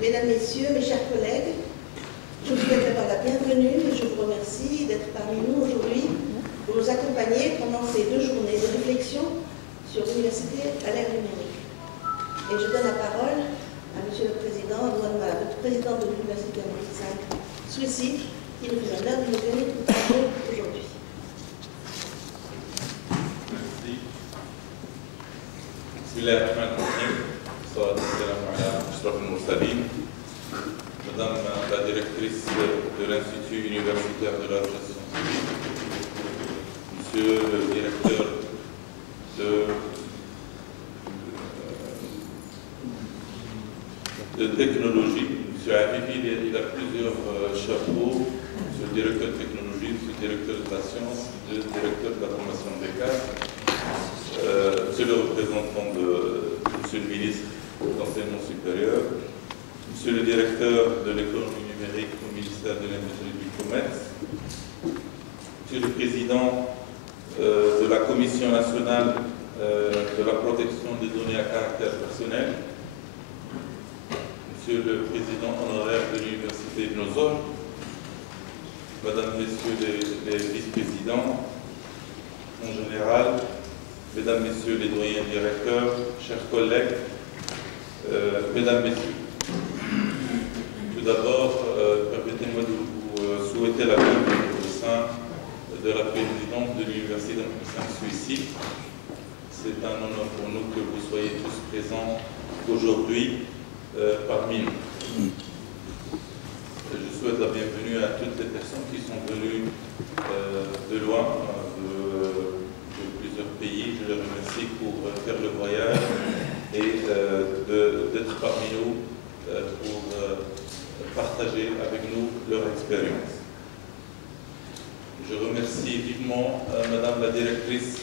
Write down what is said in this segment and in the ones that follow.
Mesdames, Messieurs, mes chers collègues, je vous souhaite d'abord la bienvenue et je vous remercie d'être parmi nous aujourd'hui pour nous accompagner pendant ces 2 journées de réflexion sur l'université à l'ère numérique. Et je donne la parole à Monsieur le Président, le président de l'Université Amérique 5 Suisse, qui nous fait l'honneur de nous donner tout à l'heure aujourd'hui. Madame la directrice de l'Institut universitaire de la gestion, Monsieur le directeur de technologie, Monsieur Afifi, il a plusieurs chapeaux, Monsieur le directeur de technologie, Monsieur le directeur de la science, Monsieur le directeur de la formation des cadres, Monsieur le représentant de Monsieur le ministre de l'enseignement supérieur, Monsieur le directeur de l'économie numérique au ministère de l'Industrie et du Commerce, Monsieur le président de la Commission nationale de la protection des données à caractère personnel, Monsieur le président honoraire de l'Université de Nosol, Mesdames, Messieurs les vice-présidents, en général, Mesdames, Messieurs les doyens directeurs, chers collègues, Mesdames, Messieurs. Tout d'abord, permettez-moi de vous souhaiter la bienvenue au sein de la présidence de l'Université d'Amérique Suisse. C'est un honneur pour nous que vous soyez tous présents aujourd'hui parmi nous. Je souhaite la bienvenue à toutes les personnes qui sont venues de loin, de plusieurs pays. Je les remercie pour faire le voyage et d'être parmi nous pour partager avec nous leur expérience. Je remercie vivement Madame la directrice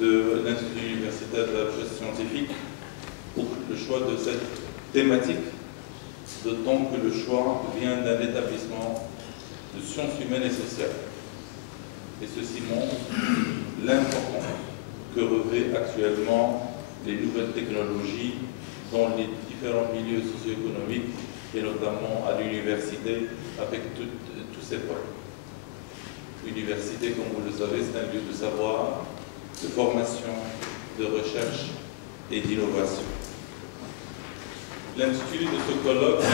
de l'Institut universitaire de la recherche scientifique pour le choix de cette thématique, d'autant que le choix vient d'un établissement de sciences humaines et sociales. Et ceci montre l'importance que revêtent actuellement les nouvelles technologies dans les différents milieux socio-économiques et notamment à l'université avec tous ces points. L'université, comme vous le savez, c'est un lieu de savoir, de formation, de recherche et d'innovation. L'intitulé de ce colloque,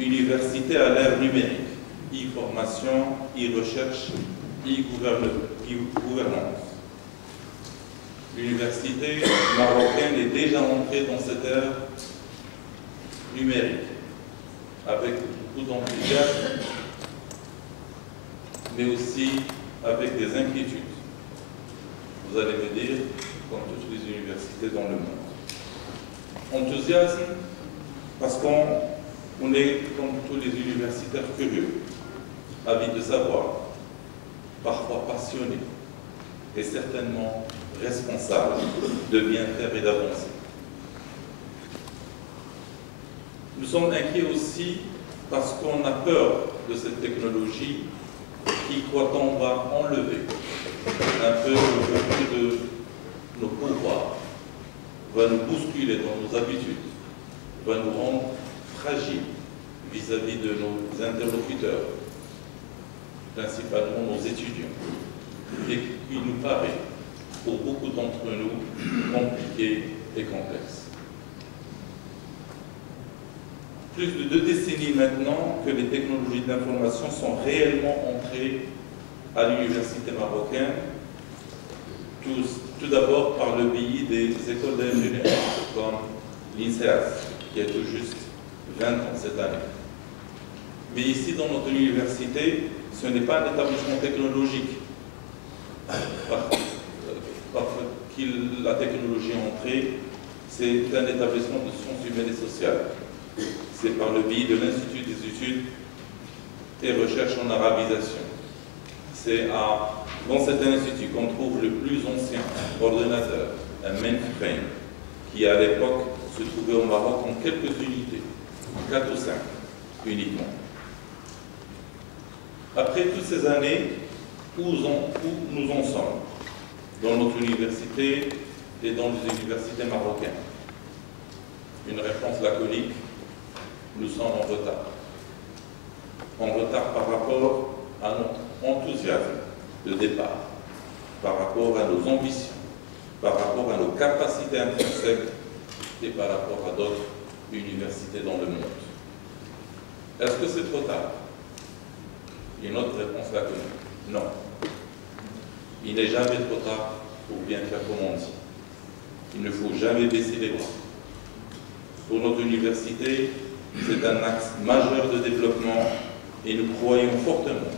Université à l'ère numérique, e-formation, e-recherche, e-gouvernance. L'université marocaine est déjà entrée dans cette ère numérique, avec beaucoup d'enthousiasme, mais aussi avec des inquiétudes. Vous allez me dire, comme toutes les universités dans le monde. Enthousiasme, parce qu'on est, comme tous les universitaires, curieux, avides de savoir, parfois passionnés, et certainement responsables de bien faire et d'avancer. Nous sommes inquiets aussi parce qu'on a peur de cette technologie qui, croit-on, va enlever un peu de nos pouvoirs, va nous bousculer dans nos habitudes, va nous rendre fragiles vis-à-vis de nos interlocuteurs, principalement nos étudiants, et qui nous paraît pour beaucoup d'entre nous, compliqué et complexe. Plus de 2 décennies maintenant que les technologies de l'information sont réellement entrées à l'université marocaine, tout d'abord par le biais des écoles d'ingénieurs, comme l'INSEAD, qui a tout juste 20 ans cette année. Mais ici, dans notre université, ce n'est pas un établissement technologique. La technologie entrée, c'est un établissement de sciences humaines et sociales. C'est par le biais de l'Institut des études et recherches en arabisation. C'est dans cet institut qu'on trouve le plus ancien ordinateur, un mainframe, qui à l'époque se trouvait au Maroc en quelques unités, en 4 ou 5 uniquement. Après toutes ces années, où nous en sommes dans notre université et dans les universités marocaines? Une réponse laconique: nous sommes en retard. En retard par rapport à notre enthousiasme de départ, par rapport à nos ambitions, par rapport à nos capacités intrinsèques et par rapport à d'autres universités dans le monde. Est-ce que c'est trop tard? Et notre réponse laconique: non. Il n'est jamais trop tard pour bien faire comme on dit. Il ne faut jamais baisser les bras. Pour notre université, c'est un axe majeur de développement et nous croyons fortement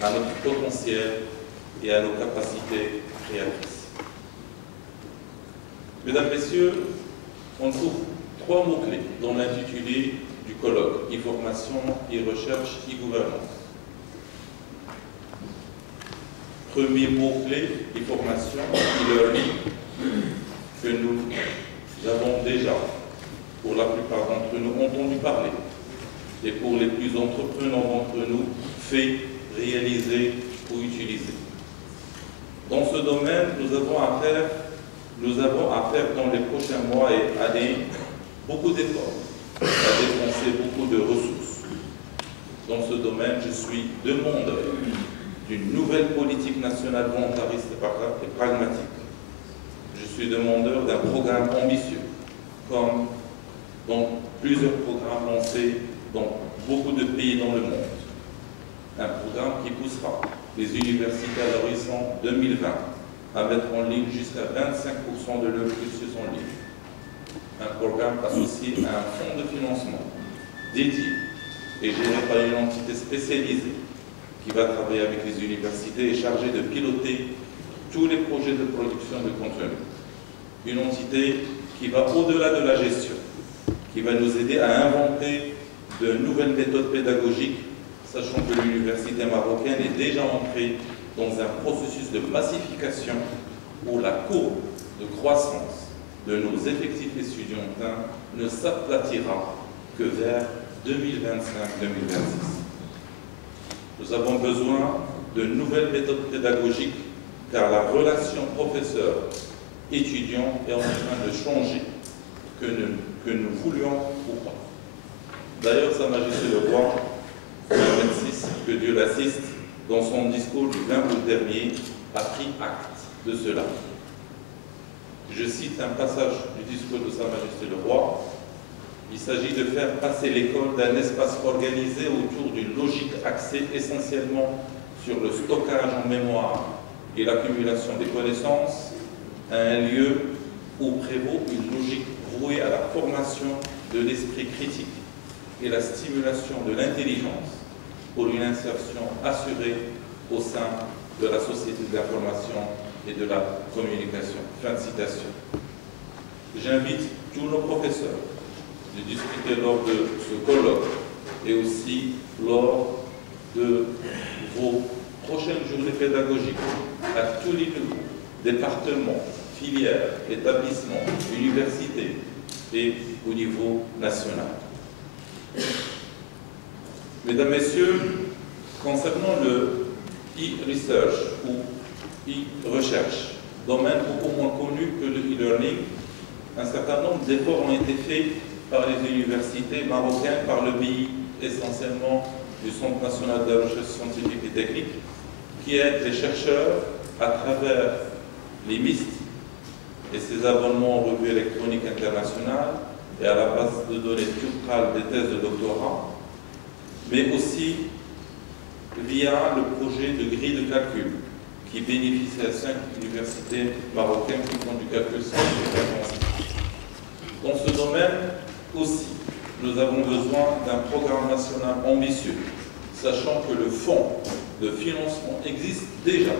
à notre potentiel et à nos capacités créatrices. Mesdames, Messieurs, on trouve 3 mots-clés dans l'intitulé du colloque: information, e-recherche, e-gouvernance. Premier mot-clé, information, e-learning, que nous avons déjà, pour la plupart d'entre nous, entendu parler, et pour les plus entreprenants d'entre nous, fait, réaliser ou utiliser. Dans ce domaine, nous avons à faire dans les prochains mois et années beaucoup d'efforts, à dépenser beaucoup de ressources. Dans ce domaine, je suis demandeur d'une nouvelle politique nationale volontariste et pragmatique. Je suis demandeur d'un programme ambitieux, comme dans plusieurs programmes lancés dans beaucoup de pays dans le monde. Un programme qui poussera les universités à l'horizon 2020 à mettre en ligne jusqu'à 25% de leurs cursus en ligne. Un programme associé à un fonds de financement dédié et géré par une entité spécialisée qui va travailler avec les universités et chargée de piloter tous les projets de production de contenu. Une entité qui va au-delà de la gestion, qui va nous aider à inventer de nouvelles méthodes pédagogiques, sachant que l'université marocaine est déjà entrée dans un processus de massification où la courbe de croissance de nos effectifs étudiantins ne s'aplatira que vers 2025-2026. Nous avons besoin de nouvelles méthodes pédagogiques car la relation professeur-étudiant est en train de changer, que nous voulions ou pas. D'ailleurs, Sa Majesté le Roi, Mohamed VI, que Dieu l'assiste, dans son discours du 20 août dernier, a pris acte de cela. Je cite un passage du discours de Sa Majesté le Roi. Il s'agit de faire passer l'école d'un espace organisé autour d'une logique axée essentiellement sur le stockage en mémoire et l'accumulation des connaissances à un lieu où prévaut une logique vouée à la formation de l'esprit critique et la stimulation de l'intelligence pour une insertion assurée au sein de la société de l'information et de la communication. Fin de citation. J'invite tous nos professeurs de discuter lors de ce colloque et aussi lors de vos prochaines journées pédagogiques à tous les niveaux, départements, filières, établissements, universités et au niveau national. Mesdames, Messieurs, concernant le e-research ou e-recherche, domaine beaucoup moins connu que le e-learning, un certain nombre d'efforts ont été faits par les universités marocaines par le biais essentiellement du Centre national de la recherche scientifique et technique qui aide les chercheurs à travers l'IMIST et ses abonnements en revue électronique internationale et à la base de données Turcal des thèses de doctorat, mais aussi via le projet de grille de calcul qui bénéficie à 5 universités marocaines qui font du calcul scientifique avancé. Dans ce domaine aussi, nous avons besoin d'un programme national ambitieux, sachant que le fonds de financement existe déjà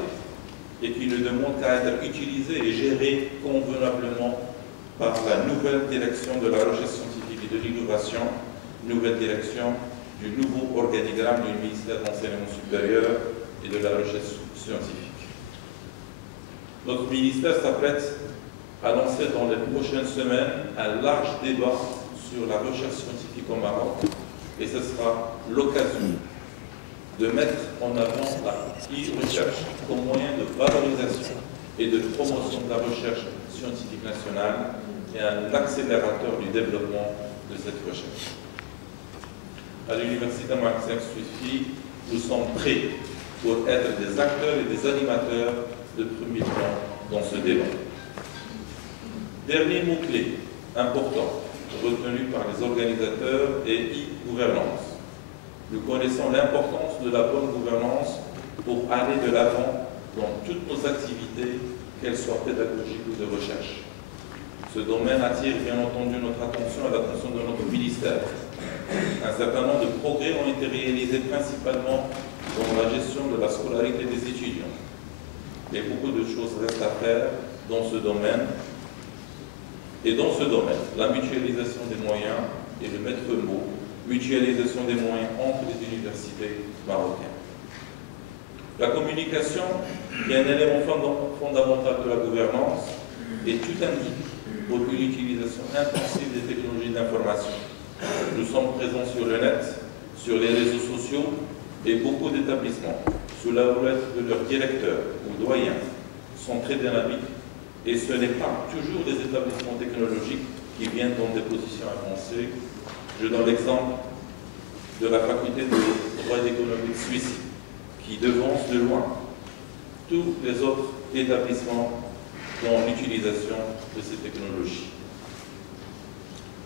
et qu'il ne demande qu'à être utilisé et géré convenablement par la nouvelle direction de la recherche scientifique et de l'innovation, nouvelle direction du nouveau organigramme du ministère de l'Enseignement supérieur et de la recherche scientifique. Notre ministère s'apprête à lancer dans les prochaines semaines un large débat sur la recherche scientifique au Maroc et ce sera l'occasion de mettre en avant la e-recherche comme moyen de valorisation et de promotion de la recherche scientifique nationale et un accélérateur du développement de cette recherche. À l'Université Marc-V Soufi, nous sommes prêts pour être des acteurs et des animateurs de premier plan dans ce débat. Dernier mot-clé important retenu par les organisateurs et e-gouvernance. Nous connaissons l'importance de la bonne gouvernance pour aller de l'avant dans toutes nos activités, qu'elles soient pédagogiques ou de recherche. Ce domaine attire bien entendu notre attention et l'attention de notre ministère. Un certain nombre de progrès ont été réalisés principalement dans la gestion de la scolarité des étudiants. Mais beaucoup de choses restent à faire dans ce domaine. Et dans ce domaine, la mutualisation des moyens est le maître mot, mutualisation des moyens entre les universités marocaines. La communication est un élément fondamental de la gouvernance et tout indique pour une utilisation intensive des technologies d'information. Nous sommes présents sur le net, sur les réseaux sociaux et beaucoup d'établissements, sous la houlette de leurs directeurs ou doyens, sont très dynamiques et ce n'est pas toujours des établissements technologiques qui viennent dans des positions avancées. Je donne l'exemple de la faculté de droit économique suisse qui devance de loin tous les autres établissements dans l'utilisation de ces technologies.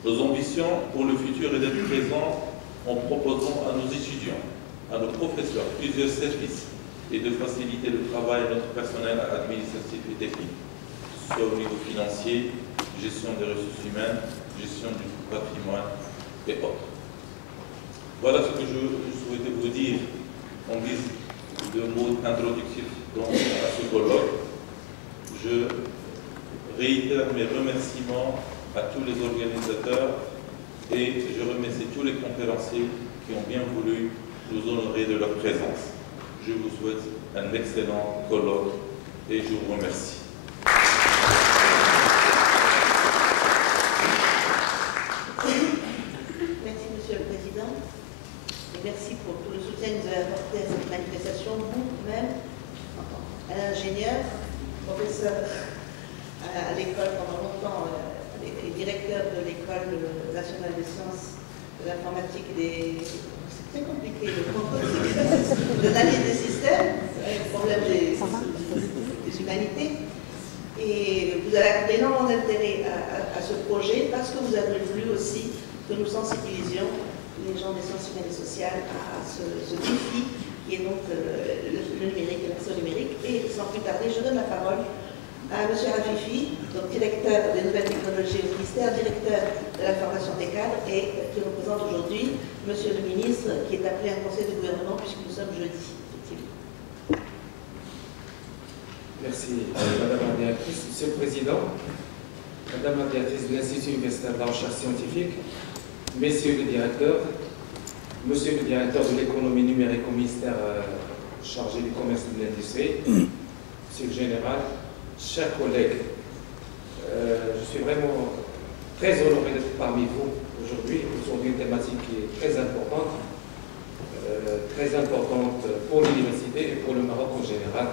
Nos ambitions pour le futur est d'être présents en proposant à nos étudiants, à nos professeurs, plusieurs services et de faciliter le travail de notre personnel administratif et technique, soit au niveau financier, gestion des ressources humaines, gestion du patrimoine et autres. Voilà ce que je souhaitais vous dire en guise de mots introductifs à ce colloque. Je réitère mes remerciements à tous les organisateurs et je remercie tous les conférenciers qui ont bien voulu nous honorer de leur présence. Je vous souhaite un excellent colloque et je vous remercie. Merci, Monsieur le Président. Et merci pour tout le soutien que vous avez apporté à cette manifestation, vous-même, à l'ingénieur, professeur à l'école pendant longtemps, et directeur de l'École nationale des sciences de l'informatique et des... C'est très compliqué, de l'analyse des systèmes, le problème des humanités. Et vous avez accordé énormément d'intérêt à ce projet parce que vous avez voulu aussi que nous sensibilisions les gens des sciences humaines et sociales à ce défi qui est donc le numérique, l'accès au numérique. Et sans plus tarder, je donne la parole à M. Afifi, donc directeur des nouvelles technologies au ministère, directeur de la formation des cadres et qui représente aujourd'hui M. le ministre qui est appelé à un conseil de gouvernement puisque nous sommes jeudi. Merci Madame la Directrice. Monsieur le Président, Madame la Directrice de l'Institut universitaire de la recherche scientifique, Messieurs les directeurs, Monsieur le Directeur de l'économie numérique au ministère chargé du commerce et de l'industrie, Monsieur le Général, chers collègues, je suis vraiment très honoré d'être parmi vous aujourd'hui. Aujourd'hui, une thématique qui est très importante pour l'université et pour le Maroc en général,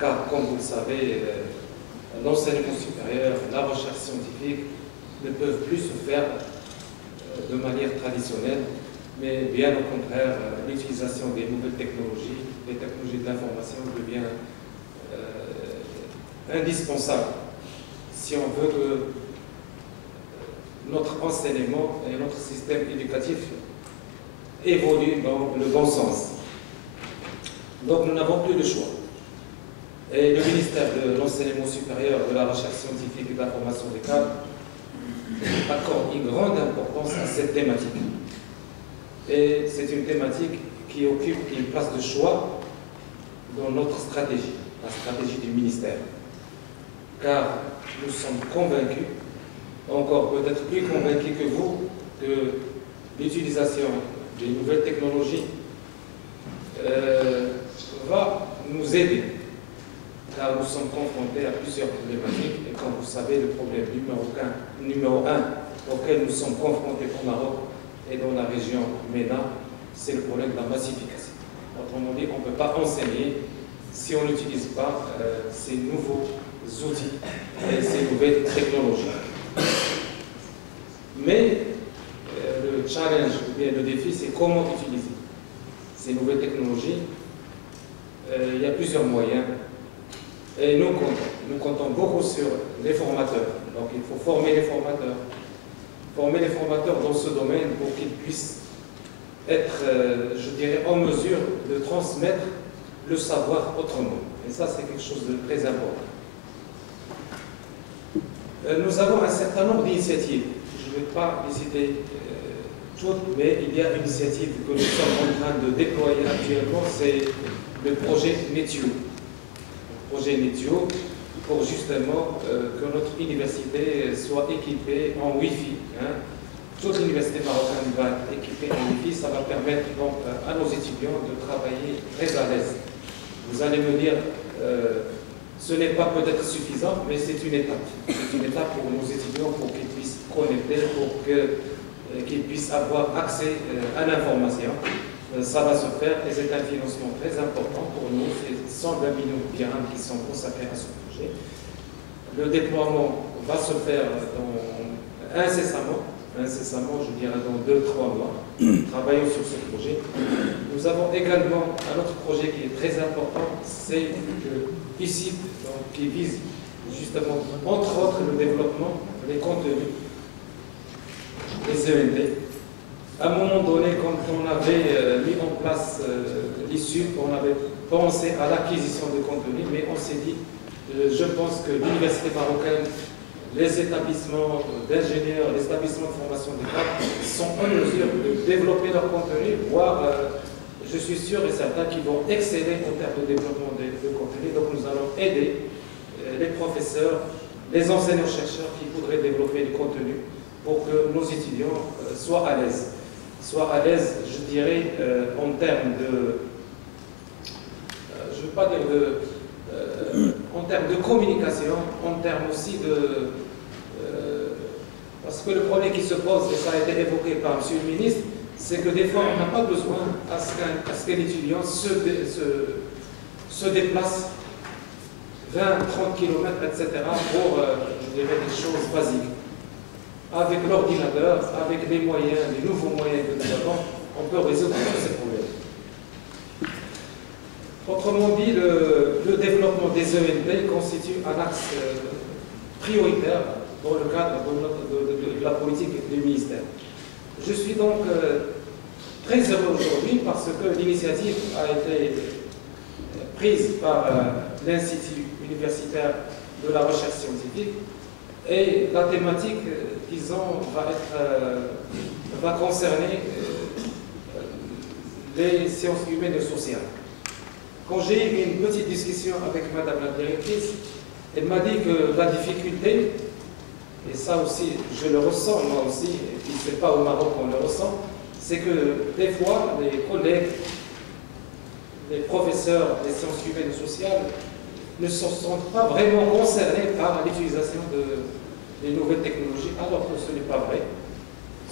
car comme vous le savez, l'enseignement supérieur, la recherche scientifique ne peuvent plus se faire de manière traditionnelle, mais bien au contraire, l'utilisation des nouvelles technologies, les technologies de l'information devient indispensable si on veut que notre enseignement et notre système éducatif évoluent dans le bon sens. Donc nous n'avons plus le choix. Et le ministère de l'Enseignement supérieur, de la Recherche scientifique et de la formation des cadres accorde une grande importance à cette thématique. Et c'est une thématique qui occupe une place de choix dans notre stratégie, la stratégie du ministère. Car nous sommes convaincus, encore peut-être plus convaincus que vous, que l'utilisation des nouvelles technologies va nous aider. Car nous sommes confrontés à plusieurs problématiques. Et comme vous savez, le problème numéro un auquel nous sommes confrontés au Maroc et dans la région MENA, c'est le problème de la massification. Autrement dit, on ne peut pas enseigner si on n'utilise pas ces nouveaux outils et ces nouvelles technologies. Mais le challenge, ou bien le défi, c'est comment utiliser ces nouvelles technologies. Il y a plusieurs moyens. Et nous comptons beaucoup sur les formateurs. Donc il faut former les formateurs. Former les formateurs dans ce domaine pour qu'ils puissent être, je dirais, en mesure de transmettre le savoir autrement. Et ça, c'est quelque chose de très important. Nous avons un certain nombre d'initiatives. Je ne vais pas les citer toutes, mais il y a une initiative que nous sommes en train de déployer actuellement, c'est le projet Netio. Le projet Netio, pour justement que notre université soit équipée en Wi-Fi. Toute l'université marocaine va être équipée en Wi-Fi, ça va permettre donc à nos étudiants de travailler très à l'aise. Vous allez me dire, ce n'est pas peut-être suffisant, mais c'est une étape. C'est une étape pour nos étudiants, pour qu'ils puissent connecter, pour qu'ils puissent avoir accès à l'information. Ça va se faire et c'est un financement très important pour nous. C'est 120 millions de dirhams qui sont consacrés à ce projet. Le déploiement va se faire incessamment, je dirais dans 2-3 mois. Travaillons sur ce projet. Nous avons également un autre projet qui est très important, c'est le ICIP, qui vise justement, entre autres, le développement des contenus, des ENT. À un moment donné, quand on avait mis en place l'ICIP, on avait pensé à l'acquisition de contenus, mais on s'est dit, je pense que l'université marocaine, les établissements d'ingénieurs, les établissements de formation des cadres sont en mesure de développer leur contenu, voire, je suis sûr et certain qu'ils vont exceller en termes de développement de contenu. Donc nous allons aider les professeurs, les enseignants-chercheurs qui voudraient développer du contenu pour que nos étudiants soient à l'aise. Soient à l'aise, je dirais, en termes de... je ne veux pas dire en termes de communication, en termes aussi de... parce que le problème qui se pose, et ça a été évoqué par M. le ministre, c'est que des fois, on n'a pas besoin à ce qu'un étudiant se déplace 20, 30 km, etc. pour, je dirais, des choses basiques. Avec l'ordinateur, avec les moyens, les nouveaux moyens que nous avons, on peut résoudre tous ces problèmes. Autrement dit, le développement des ENP constitue un axe prioritaire dans le cadre de la politique du ministère. Je suis donc très heureux aujourd'hui parce que l'initiative a été prise par l'Institut universitaire de la recherche scientifique et la thématique, disons, va concerner les sciences humaines et sociales. Quand j'ai eu une petite discussion avec Madame la directrice, elle m'a dit que la difficulté, et ça aussi, je le ressens moi aussi, et puis ce n'est pas au Maroc qu'on le ressent, c'est que des fois, les collègues, les professeurs des sciences humaines et sociales ne se sentent pas vraiment concernés par l'utilisation des nouvelles technologies, alors que ce n'est pas vrai.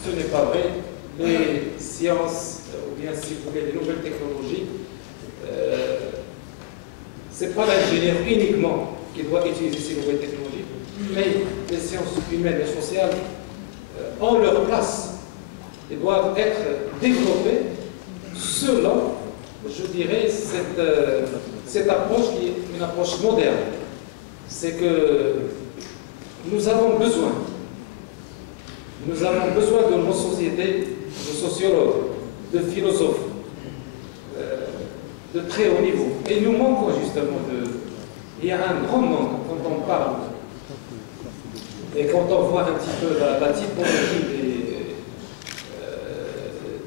Ce n'est pas vrai. Les sciences, ou bien si vous voulez, les nouvelles technologies, ce n'est pas l'ingénieur uniquement qui doit utiliser ces nouvelles technologies, mais les sciences humaines et sociales ont leur place et doivent être développées selon, je dirais, cette approche qui est une approche moderne. c'est que nous avons besoin de nos sociétés, de sociologues, de philosophes, de très haut niveau. Et nous manquons justement il y a un grand manque quand on parle et quand on voit un petit peu la typologie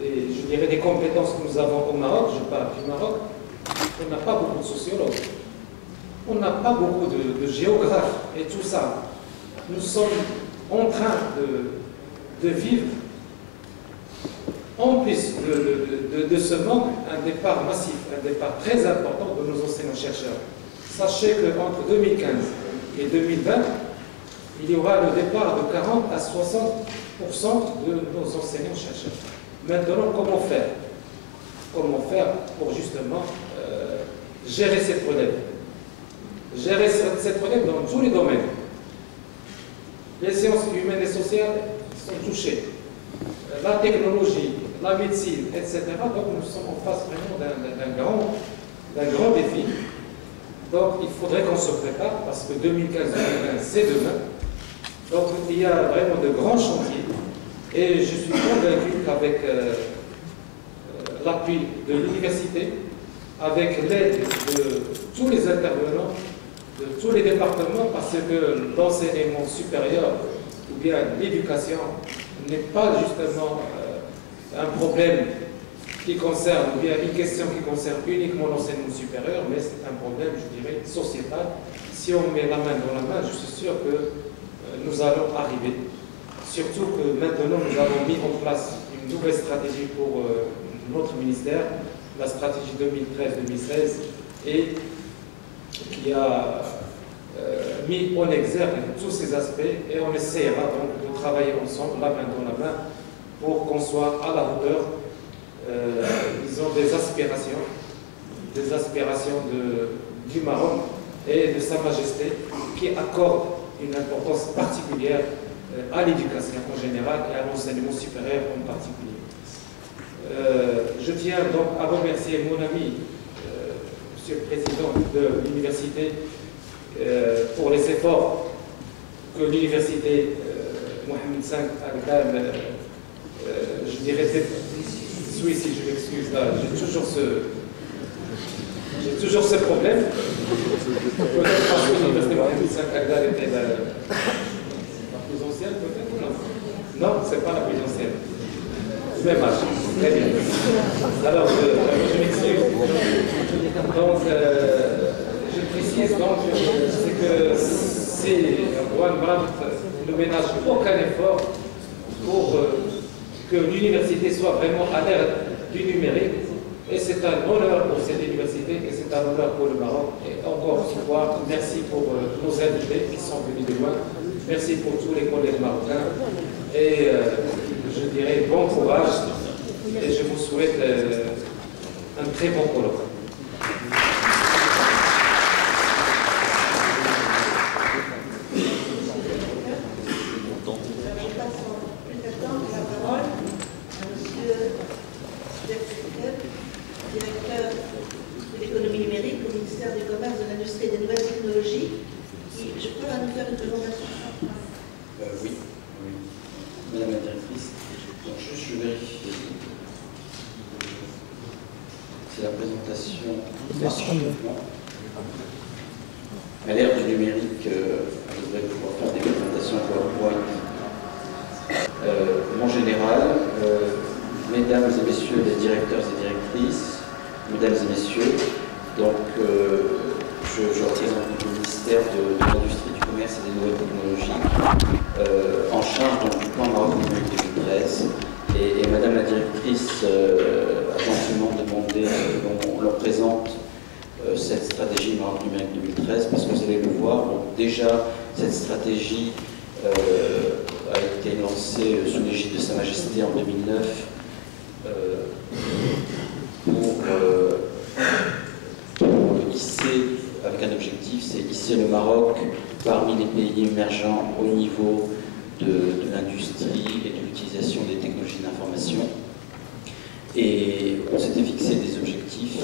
je dirais des compétences que nous avons au Maroc. Je parle du Maroc. On n'a pas beaucoup de sociologues, on n'a pas beaucoup de géographes et tout ça. Nous sommes en train de vivre, en plus de ce manque, un départ massif, un départ très important de nos enseignants-chercheurs. Sachez qu'entre 2015 et 2020, il y aura le départ de 40 à 60% de nos enseignants-chercheurs. Maintenant, comment faire? Comment faire pour justement gérer ces problèmes? Gérer ces problèmes dans tous les domaines. Les sciences humaines et sociales sont touchées. La technologie, la médecine, etc. Donc nous sommes en face vraiment d'un grand défi. Donc il faudrait qu'on se prépare parce que 2015-2020 c'est demain. Donc il y a vraiment de grands chantiers et je suis convaincu qu'avec l'appui de l'université, avec l'aide de tous les intervenants, de tous les départements, parce que l'enseignement supérieur ou bien l'éducation n'est pas justement un problème qui concerne, ou bien une question qui concerne uniquement l'enseignement supérieur, mais c'est un problème, je dirais, sociétal. Si on met la main dans la main, je suis sûr que nous allons arriver. Surtout que maintenant, nous avons mis en place une nouvelle stratégie pour notre ministère, la stratégie 2013-2016, et qui a mis en exergue tous ces aspects, et on essaiera donc de travailler ensemble, la main dans la main, pour qu'on soit à la hauteur, disons, des aspirations du Maroc et de Sa Majesté, qui accorde une importance particulière à l'éducation en général et à l'enseignement supérieur en particulier. Je tiens donc à remercier mon ami, Monsieur le Président de l'Université, pour les efforts que l'Université Mohamed V Agdal, je dirais, ici, je m'excuse, là, j'ai toujours ce problème. Peut-être parce que l'Université Mohamed V Agdal était la plus ancienne, peut-être, non? Non, c'est pas la plus ancienne. Même âge, très bien. Alors, je m'excuse. Donc, je précise donc c'est que si Juan Brandt ne ménage aucun effort pour que l'université soit vraiment à l'ère du numérique, et c'est un honneur pour cette université et c'est un honneur pour le Maroc. Et encore une fois, merci pour nos invités qui sont venus de loin. Merci pour tous les collègues marocains. Et je dirais bon courage et je vous souhaite un très bon colloque. Directeur de l'économie numérique au ministère du Commerce, de l'Industrie et des Nouvelles Technologies, qui, je crois, va nous faire une présentation. Oui. Madame la directrice, donc juste je vérifie. C'est la présentation. À l'ère du numérique, on devrait pouvoir faire des présentations PowerPoint. En général, mesdames et messieurs les directeurs et directrices, mesdames et messieurs, donc je représente le ministère de l'Industrie, du Commerce et des Nouvelles Technologies, en charge donc, du plan Maroc numérique 2013. Et madame la directrice a gentiment demandé qu'on leur présente cette stratégie Maroc numérique 2013, parce que vous allez le voir, donc déjà cette stratégie a été lancée sous l'égide de Sa Majesté en 2009 pour hisser, avec un objectif, c'est hisser le Maroc parmi les pays émergents au niveau de l'industrie et de l'utilisation des technologies d'information. Et on s'était fixé des objectifs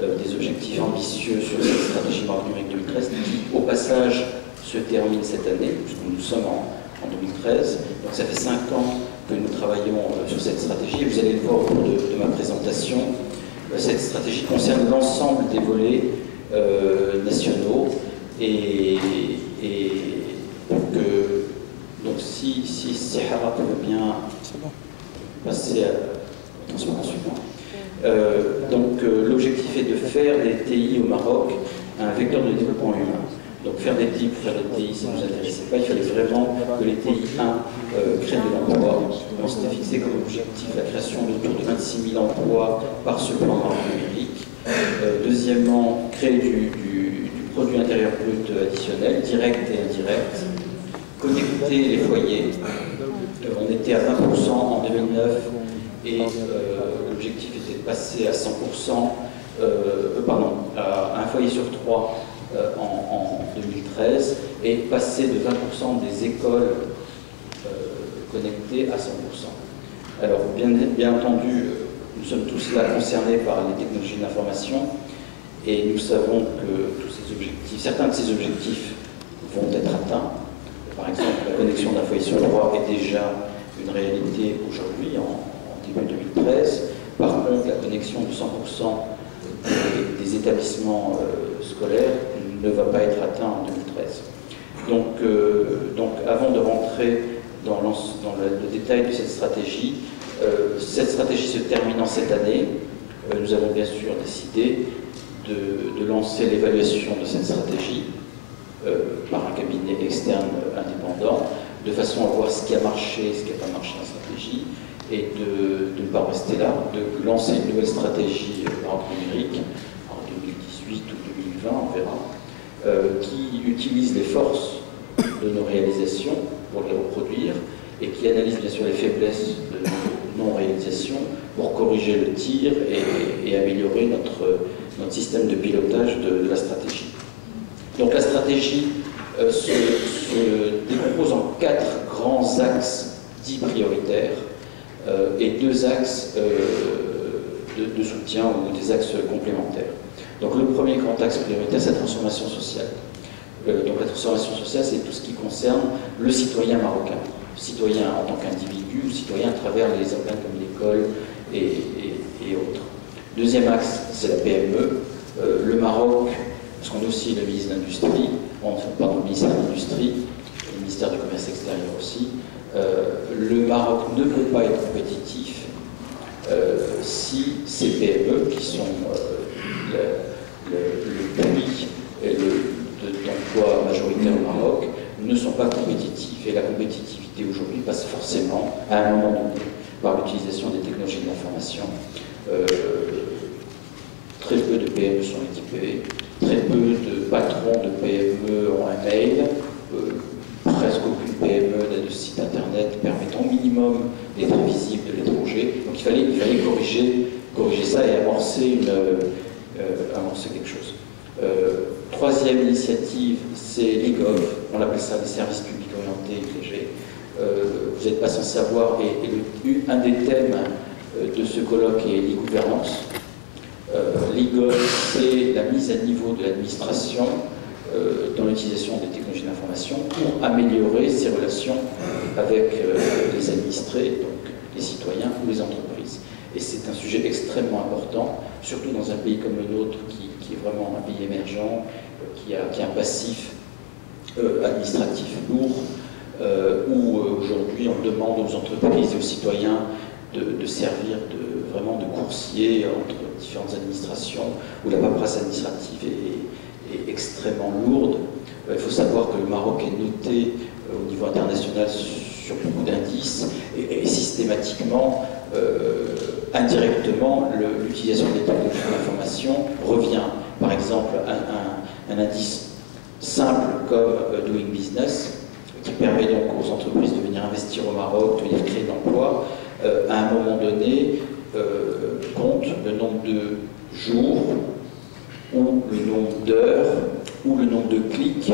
des objectifs ambitieux sur cette stratégie Maroc numérique 2013, qui, au passage, se termine cette année, puisque nous sommes en 2013. Donc ça fait 5 ans que nous travaillons sur cette stratégie. Et vous allez le voir au cours de ma présentation. Cette stratégie concerne l'ensemble des volets nationaux. Et donc si Sahara peut bien passer au transparent suivant. Donc l'objectif est de faire des TI au Maroc un vecteur de développement humain. Donc faire des TI pour faire des TI, ça ne nous intéressait pas. Il fallait vraiment que les TI, créent de l'emploi. On s'était fixé comme objectif la création d'autour de 26 000 emplois par ce plan Maroc numérique. Deuxièmement, créer du produit intérieur brut additionnel, direct et indirect. Connecter les foyers. On était à 20% en 2009 et l'objectif était de passer à 100%, à un foyer sur 3 en 2013 et passer de 20% des écoles connectées à 100%. Alors, bien entendu, nous sommes tous là concernés par les technologies de l'information et nous savons que tous ces objectifs, certains de ces objectifs vont être atteints. Par exemple, la connexion d'un foyer sur 3 est déjà une réalité aujourd'hui, en début 2013. Par contre, la connexion de 100% des établissements scolaires ne va pas être atteinte en 2013. Donc avant de rentrer dans le détail de cette stratégie se terminant cette année, nous avons bien sûr décidé de lancer l'évaluation de cette stratégie par un cabinet externe indépendant, de façon à voir ce qui a marché, ce qui n'a pas marché dans la stratégie, et de ne pas rester là, de lancer une nouvelle stratégie Maroc numérique en 2018 ou 2020, on verra, qui utilise les forces de nos réalisations pour les reproduire et qui analyse bien sûr les faiblesses de nos non-réalisations pour corriger le tir et améliorer notre système de pilotage de la stratégie. Donc la stratégie se décompose en 4 grands axes dits prioritaires et 2 axes de soutien ou des axes complémentaires. Donc le premier grand axe prioritaire, c'est la transformation sociale. Donc la transformation sociale, c'est tout ce qui concerne le citoyen marocain. Le citoyen en tant qu'individu, le citoyen à travers les organes comme l'école et autres. Deuxième axe, c'est la PME. Le Maroc, parce qu'on est aussi le ministre de l'Industrie, le ministère de l'Industrie, le ministère du Commerce extérieur aussi, le Maroc ne peut pas être compétitif si ces PME, qui sont le puits d'emploi majoritaire au Maroc, ne sont pas compétitifs. Et la compétitivité aujourd'hui passe forcément, à un moment donné, par l'utilisation des technologies de l'information. Très peu de PME sont équipées, très peu de patrons de PME ont un mail, presque aucune PME n'a de site internet permettant au minimum d'être visible de l'étranger. Donc il fallait corriger ça et amorcer quelque chose. Troisième initiative, c'est l'IGOV, on appelle ça les services publics orientés IPG. Vous n'êtes pas sans savoir, et un des thèmes de ce colloque est l'e-gouvernance. L'IGOV, c'est la mise à niveau de l'administration dans l'utilisation des technologies d'information pour améliorer ses relations avec les administrés, donc les citoyens ou les entreprises. Et c'est un sujet extrêmement important, surtout dans un pays comme le nôtre, qui est vraiment un pays émergent, qui a un passif administratif lourd, où aujourd'hui on demande aux entreprises et aux citoyens de servir vraiment de coursier entre différentes administrations, où la paperasse administrative est extrêmement lourde. Il faut savoir que le Maroc est noté au niveau international sur beaucoup d'indices et systématiquement, indirectement, l'utilisation des technologies de l'information revient. Par exemple, un indice simple comme Doing Business, qui permet donc aux entreprises de venir investir au Maroc, de venir créer de l'emploi, à un moment donné, compte le nombre de jours ou le nombre d'heures ou le nombre de clics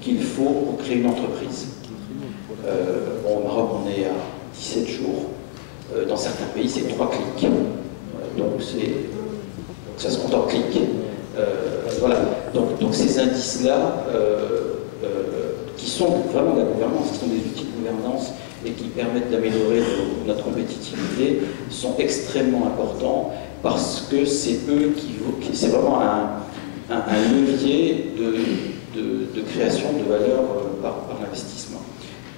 qu'il faut pour créer une entreprise. Au Maroc, on est à 17 jours. Dans certains pays, c'est 3 clics. Donc ça se compte en clics. Voilà, donc ces indices-là, qui sont vraiment de la gouvernance, qui sont des outils de gouvernance et qui permettent d'améliorer notre compétitivité, sont extrêmement importants parce que c'est eux c'est vraiment un levier de création de valeur par l'investissement.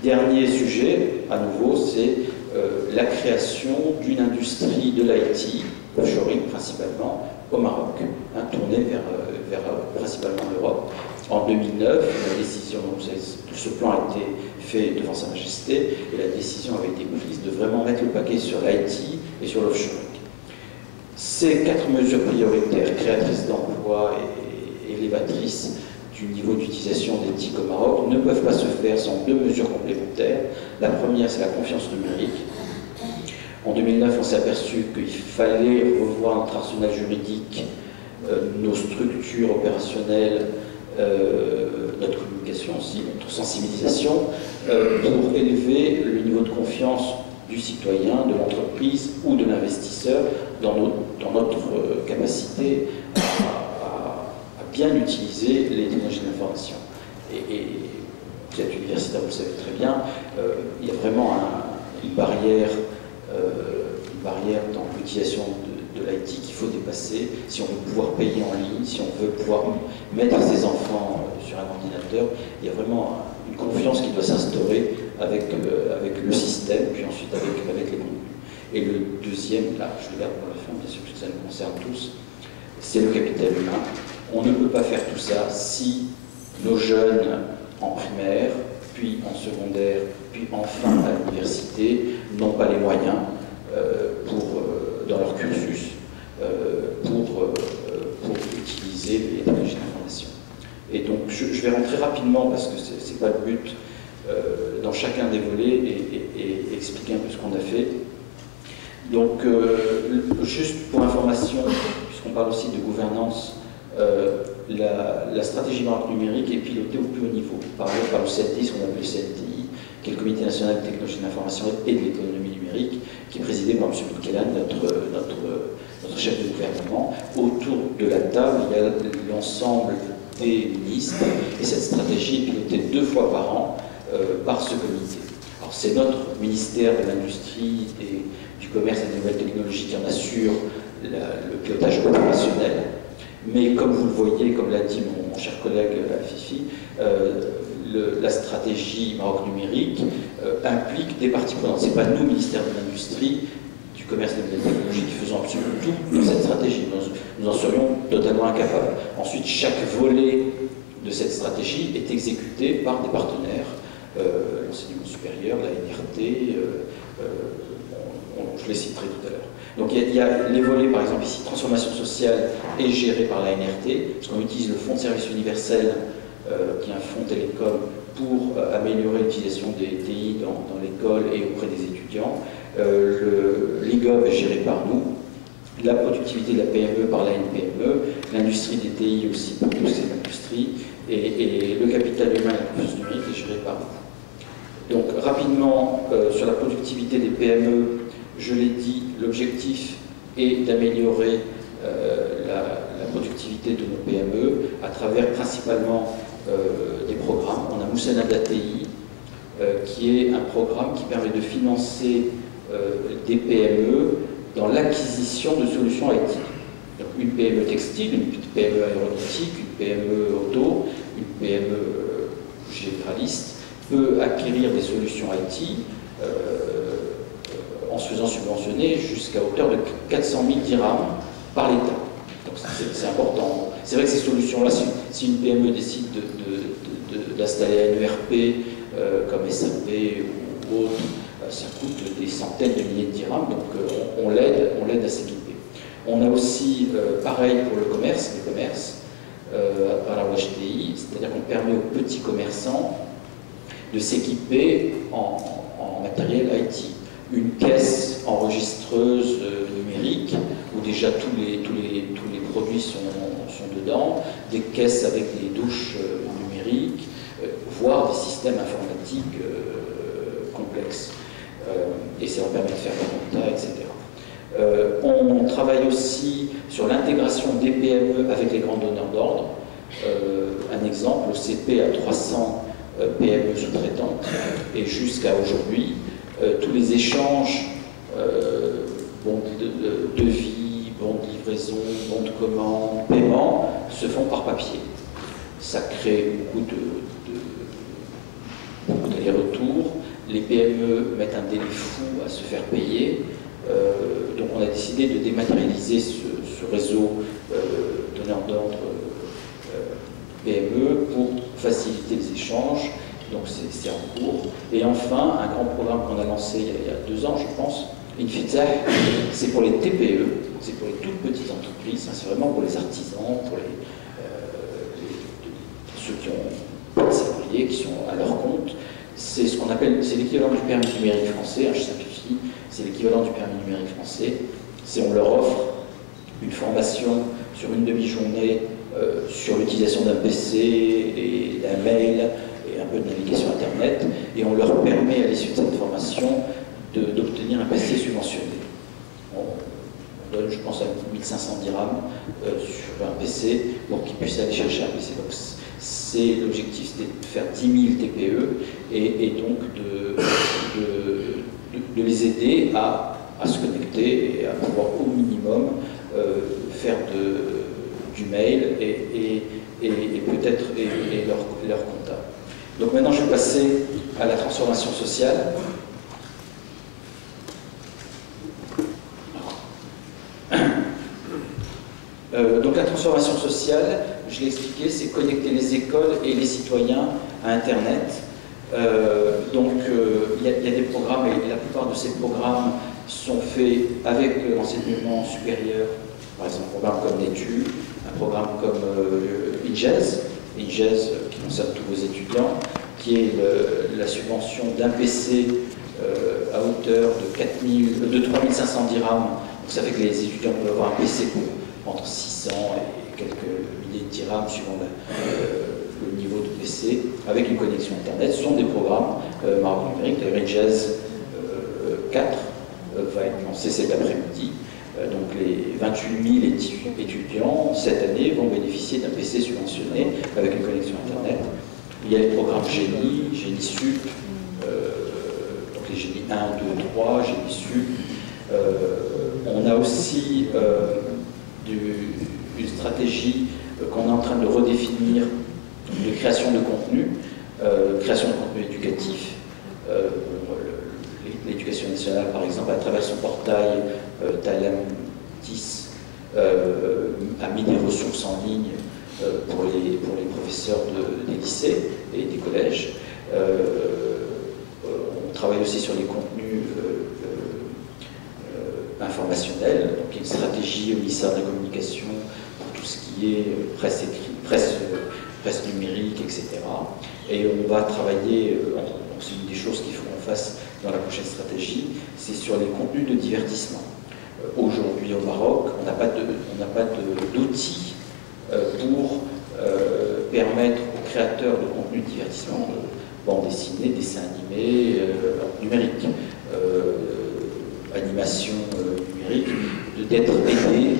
Dernier sujet, à nouveau, c'est la création d'une industrie de l'IT, offshoring principalement, au Maroc, tournée vers principalement l'Europe. En 2009, la décision, ce plan a été fait devant Sa Majesté, et la décision avait été prise de vraiment mettre le paquet sur l'IT et sur l'offshoring. Ces 4 mesures prioritaires, créatrices d'emplois et élévatrices du niveau d'utilisation des TIC au Maroc, ne peuvent pas se faire sans 2 mesures complémentaires. La première, c'est la confiance numérique. En 2009, on s'est aperçu qu'il fallait revoir notre arsenal juridique, nos structures opérationnelles, notre communication aussi, notre sensibilisation, pour élever le niveau de confiance du citoyen, de l'entreprise ou de l'investisseur dans notre capacité à bien utiliser les technologies de l'information. Et vous êtes universitaire, vous le savez très bien, il y a vraiment une barrière dans l'utilisation de l'IT qu'il faut dépasser si on veut pouvoir payer en ligne, si on veut pouvoir mettre ses enfants sur un ordinateur. Il y a vraiment une confiance qui doit s'instaurer avec le système, puis ensuite avec les contenus. Et le deuxième, là je le garde pour la fin, bien sûr que ça nous concerne tous, c'est le capital humain. On ne peut pas faire tout ça si nos jeunes en primaire, puis en secondaire, puis enfin à l'université, n'ont pas les moyens dans leur cursus pour utiliser les technologies d'information. Et donc je vais rentrer rapidement, parce que ce n'est pas le but, dans chacun des volets et expliquer un peu ce qu'on a fait. Donc juste pour information, puisqu'on parle aussi de gouvernance, la stratégie Maroc numérique est pilotée au plus haut niveau, par le CNTI, ce qu'on appelle le CNTI, qui est le Comité national de technologie de l'information et de l'économie numérique, qui est présidé par M. Boutkelan, notre chef de gouvernement. Autour de la table, il y a l'ensemble des ministres, et cette stratégie est pilotée 2 fois par an par ce comité. Alors c'est notre ministère de l'Industrie et du Commerce et des Nouvelles Technologies qui en assure le pilotage opérationnel. Mais comme vous le voyez, comme l'a dit mon cher collègue Fifi, la stratégie Maroc numérique implique des parties prenantes. Ce n'est pas nous, ministère de l'Industrie, du Commerce et des Nouvelles Technologies, qui faisons absolument tout dans cette stratégie. Nous en serions totalement incapables. Ensuite, chaque volet de cette stratégie est exécuté par des partenaires, l'enseignement supérieur, la NRT, je les citerai tout à l'heure. Donc il y a les volets, par exemple ici, transformation sociale est géré par la NRT, parce qu'on utilise le fonds de service universel, qui est un fonds télécom, pour améliorer l'utilisation des TI dans l'école et auprès des étudiants. L'IGOV est géré par nous, la productivité de la PME par la NPME, l'industrie des TI aussi pour toutes ces industries, et le capital humain et la confiance numérique est géré par nous. Donc rapidement, sur la productivité des PME, je l'ai dit, l'objectif est d'améliorer la productivité de nos PME à travers principalement des programmes. On a Moussena d'ATI, qui est un programme qui permet de financer des PME dans l'acquisition de solutions IT. Donc une PME textile, une PME aéronautique, une PME auto, une PME généraliste peut acquérir des solutions IT en se faisant subventionner jusqu'à hauteur de 400 000 dirhams par l'État. Donc c'est important. C'est vrai que ces solutions-là, si une PME décide d'installer un ERP comme SAP ou autre, ça coûte des centaines de milliers de dirhams, donc on l'aide à s'équiper. On a aussi, pareil pour le commerce, à la WHTI, c'est-à-dire qu'on permet aux petits commerçants de s'équiper en matériel IT. Une caisse enregistreuse numérique, où déjà tous les produits sont dedans, des caisses avec des douches numériques, voire des systèmes informatiques complexes. Et ça leur permet de faire des comptes, etc. On travaille aussi sur l'intégration des PME avec les grands donneurs d'ordre. Un exemple, l'OCP a 300 PME sous-traitantes et jusqu'à aujourd'hui, tous les échanges, bons de devis, bons de livraison, bons de commande, paiement, se font par papier. Ça crée beaucoup d'allers-retours. Les PME mettent un délai fou à se faire payer. Donc on a décidé de dématérialiser ce réseau donneur d'ordre PME pour faciliter les échanges. Donc c'est en cours. Et enfin, un grand programme qu'on a lancé il y a 2 ans, je pense, Infitah, c'est pour les TPE, c'est pour les toutes petites entreprises, c'est vraiment pour les artisans, pour ceux qui ont des salariés, qui sont à leur compte. C'est ce qu'on appelle, c'est l'équivalent du permis numérique français, je simplifie, c'est l'équivalent du permis numérique français. On leur offre une formation sur une demi-journée sur l'utilisation d'un PC et d'un mail et un peu de navigation Internet, et on leur permet à l'issue de cette formation d'obtenir un PC subventionné. On donne, je pense, à 1500 dirhams sur un PC pour qu'ils puissent aller chercher un PC. Donc, l'objectif, c'était de faire 10 000 TPE et donc de les aider à se connecter et à pouvoir au minimum faire du mail et peut-être leur compta. Donc maintenant, je vais passer à la transformation sociale. Donc la transformation sociale, je l'ai expliqué, c'est connecter les écoles et les citoyens à Internet. Il y a des programmes, et la plupart de ces programmes sont faits avec l'enseignement supérieur, par exemple un programme comme l'ETU, un programme comme INGES, qui concerne tous vos étudiants, qui est la subvention d'un PC à hauteur de 3500 dirhams. Donc ça fait que les étudiants peuvent avoir un PC pour entre 600 et quelques milliers de dirhams suivant le niveau de PC, avec une connexion Internet. Ce sont des programmes Maroc numérique. Le INGES 4 va être lancé cet après-midi. Donc les 28 000 étudiants cette année vont bénéficier d'un PC subventionné avec une connexion Internet. Il y a les programmes Génie, Génie Sup, donc les Génie 1, 2, 3, Génie Sup. On a aussi une stratégie qu'on est en train de redéfinir de création de contenu, éducatif. L'éducation nationale, par exemple, à travers son portail Talem 10, a mis des ressources en ligne pour les professeurs des lycées et des collèges. On travaille aussi sur les contenus informationnels, donc il y a une stratégie au ministère de la Communication pour tout ce qui est presse écrite, presse numérique, etc. Et on va travailler, c'est une des choses qu'il faut qu'on fasse dans la prochaine stratégie, c'est sur les contenus de divertissement. Aujourd'hui au Maroc, on n'a pas d'outils pour permettre aux créateurs de contenus de divertissement, bande dessinée, dessins animés, numérique, animation numérique, d'être aidés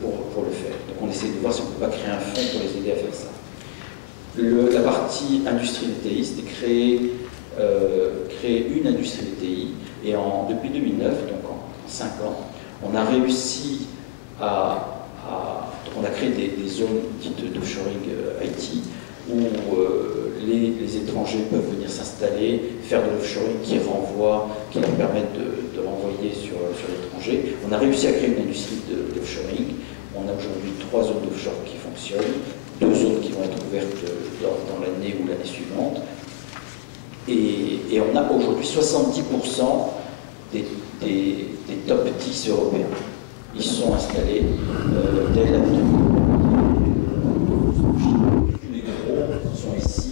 pour le faire. Donc on essaie de voir si on ne peut pas créer un fonds pour les aider à faire ça. La partie industrie des TI, c'était créer une industrie des TI, et depuis 2009, donc en 5 ans, on a réussi on a créé des zones dites d'offshoring IT, où les étrangers peuvent venir s'installer, faire de l'offshoring qui leur permettent de renvoyer sur l'étranger. On a réussi à créer une industrie d'offshoring. On a aujourd'hui 3 zones d'offshore qui fonctionnent, 2 zones qui vont être ouvertes dans l'année ou l'année suivante. Et on a aujourd'hui 70% des top 10 européens. Ils sont installés dès la vie. Tous les gros sont ici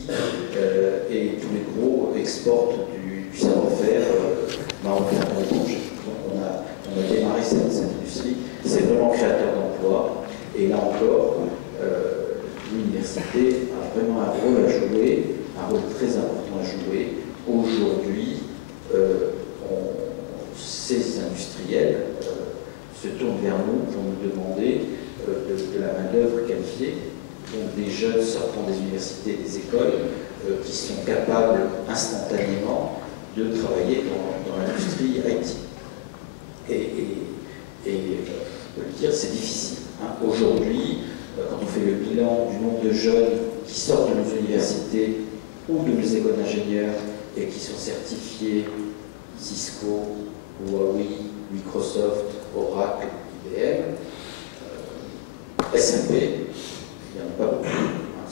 et tous les gros exportent du savoir-faire marocain à l'étranger. Donc on a démarré cette industrie. C'est vraiment créateur d'emplois. Et là encore, l'université a vraiment un rôle à jouer, un rôle très important à jouer. Aujourd'hui, ces industriels se tournent vers nous pour nous demander la main-d'œuvre qualifiée, donc des jeunes sortant des universités et des écoles qui sont capables instantanément de travailler dans l'industrie IT. Et on peut le dire, c'est difficile. Hein. Aujourd'hui, quand on fait le bilan du nombre de jeunes qui sortent de nos universités ou de nos écoles d'ingénieurs et qui sont certifiés Cisco, Huawei, Microsoft, Oracle, IBM, SMP, il n'y en a pas beaucoup. Hein.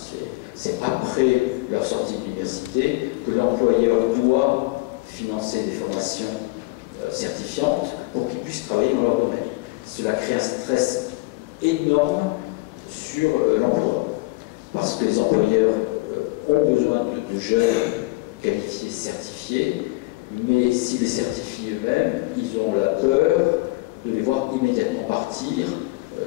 C'est après leur sortie de l'université que l'employeur doit financer des formations certifiantes pour qu'ils puissent travailler dans leur domaine. Cela crée un stress énorme sur l'emploi, parce que les employeurs ont besoin de jeunes qualifiés, certifiés, mais s'ils les certifient eux-mêmes, ils ont la peur de les voir immédiatement partir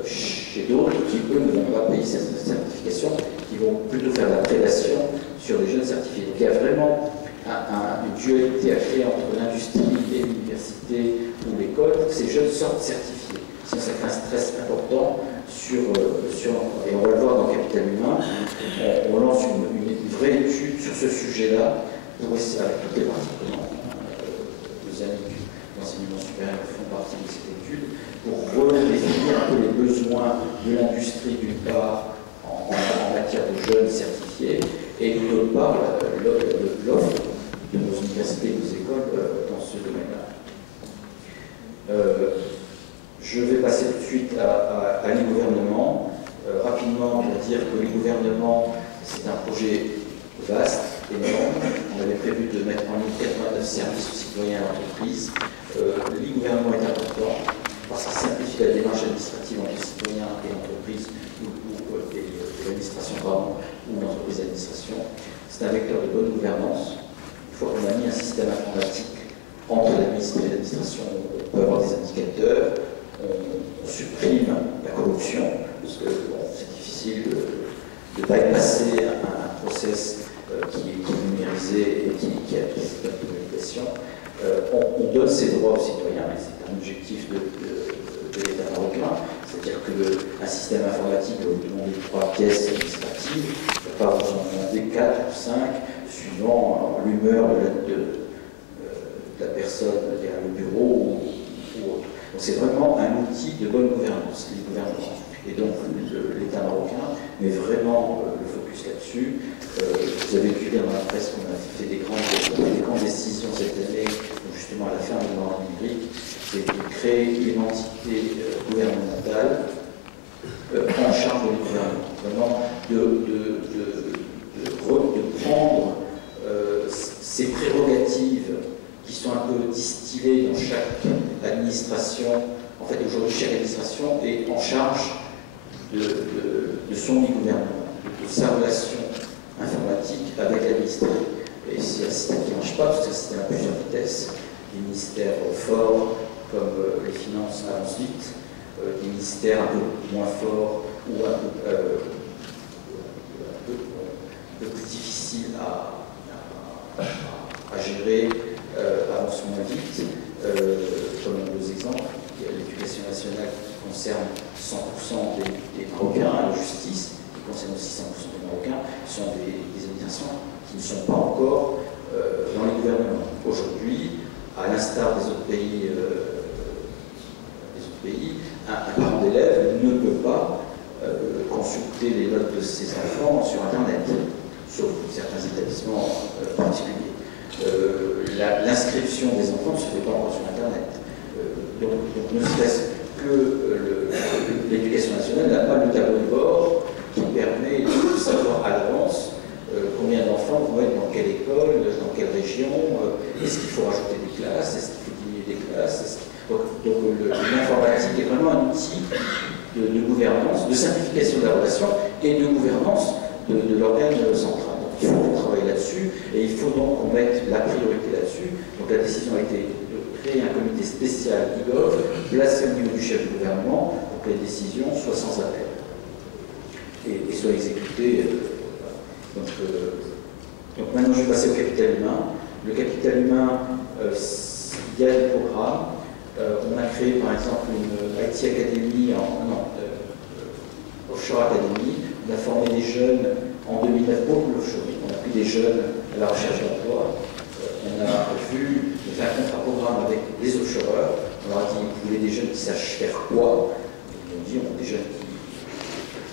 chez d'autres qui, eux, ne vont pas payer cette certification, qui vont plutôt faire la prédation sur les jeunes certifiés. Donc il y a vraiment une dualité à créer entre l'industrie et l'université ou l'école pour que ces jeunes sortent certifiés. Sinon, ça crée un stress important sur l'emploi. Et on va le voir dans Capital Humain, on lance une vraie étude sur ce sujet-là, pour essayer, avec toutes les parties prenantes, les amis de l'enseignement supérieur font partie de cette étude, pour redéfinir un peu les besoins de l'industrie d'une part en matière de jeunes certifiés, et d'autre part l'offre de nos universités et nos écoles dans ce domaine-là. Je vais passer tout de suite à l'e-gouvernement. Rapidement, on va dire que l'e-gouvernement, c'est un projet vaste, énorme. On avait prévu de mettre en ligne 89 services aux citoyens et à l'entreprise. L'e-gouvernement est important parce qu'il simplifie la démarche administrative entre les citoyens et l'entreprise, ou l'administration, ou l'entreprise d'administration. C'est un vecteur de bonne gouvernance. Une fois qu'on a mis un système informatique entre l'administration, on peut avoir des indicateurs, on supprime la corruption, parce que bon, c'est difficile de bypasser un process qui est numérisé et qui a des systèmes de communication. On donne ses droits aux citoyens, et c'est un objectif de l'État marocain, c'est-à-dire qu'un système informatique va vous demander 3 pièces administratives, il ne va pas vous en demander 4 ou 5, suivant l'humeur de la personne, le bureau ou autre. Donc c'est vraiment un outil de bonne gouvernance, le gouvernement. Et donc l'État marocain met vraiment le focus là-dessus. Vous avez pu lire dans la presse qu'on a fait des grandes décisions cette année, justement à la fin du mois numérique, c'est de créer une entité gouvernementale en charge de gouvernement. Vraiment de prendre ces prérogatives qui sont un peu distillées dans chaque administration. En fait, aujourd'hui, chaque administration est en charge de son gouvernement, de sa relation informatique avec l'administration. Et c'est un système qui ne marche pas, parce que c'est un système à plusieurs vitesses. Des ministères forts, comme les finances, avancent vite. Des ministères un peu moins forts ou un peu plus difficiles à gérer, avancent moins vite. Comme deux exemples, il y a l'éducation nationale qui concerne 100% des Marocains, la justice qui concerne aussi 100% des Marocains, sont des administrations qui ne sont pas encore dans les gouvernements. Aujourd'hui, à l'instar des autres pays, un parent d'élève ne peut pas consulter les notes de ses enfants sur Internet, sauf certains établissements particuliers. L'inscription des enfants ne se fait pas encore sur Internet. Donc ne serait-ce que l'éducation nationale n'a pas le tableau de bord qui permet de savoir à l'avance combien d'enfants vont être dans quelle école, dans quelle région, est-ce qu'il faut rajouter des classes, est-ce qu'il faut diminuer des classes. Donc l'informatique est vraiment un outil de gouvernance, de simplification de la relation et de gouvernance de l'organe central. Donc il faut travailler là-dessus et il faut donc qu'on mette la priorité là-dessus. Donc la décision a été de créer un comité spécial IGOV, placé au niveau du chef du gouvernement, pour que les décisions soient sans appel et soient exécutées. Donc maintenant je vais passer au capital humain. Le capital humain, il y a des programmes. On a créé par exemple une IT Academy au Offshore Academy. On a formé des jeunes en 2009 pour l'offshoring. On a pris des jeunes à la recherche d'emploi. On a fait un contrat-programme avec des offshoreurs. On leur a dit, vous voulez des jeunes qui sachent faire quoi? Ils ont dit, on veut des jeunes qui...